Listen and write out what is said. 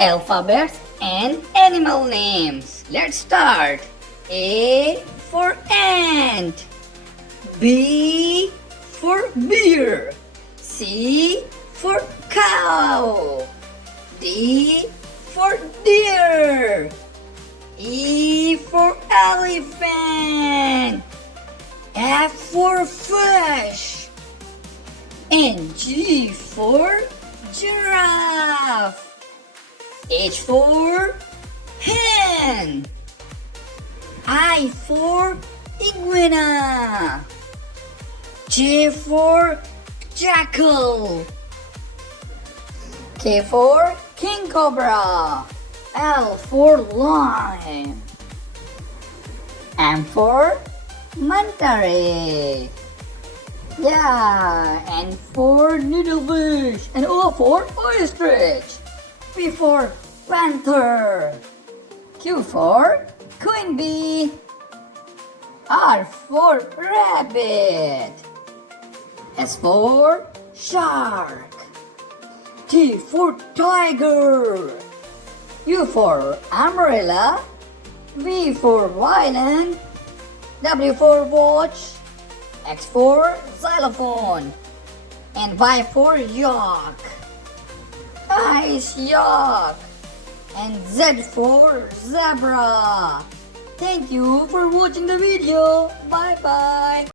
Alphabets and animal names. Let's start. A for ant. B for beer. C for cow. D for deer. E for elephant. F for fish. And G for giraffe. H for hen. I for iguana. J for jackal. K for king cobra. L for lion. M for manta ray. Yeah, and for needlefish. And O for ostrich. P for panther. Q for queen bee. R for rabbit. S for shark. T for tiger. U for umbrella. V for violin. W for watch. X for xylophone. And Y for yak. I is yak. And Z for zebra. Thank you for watching the video. Bye bye.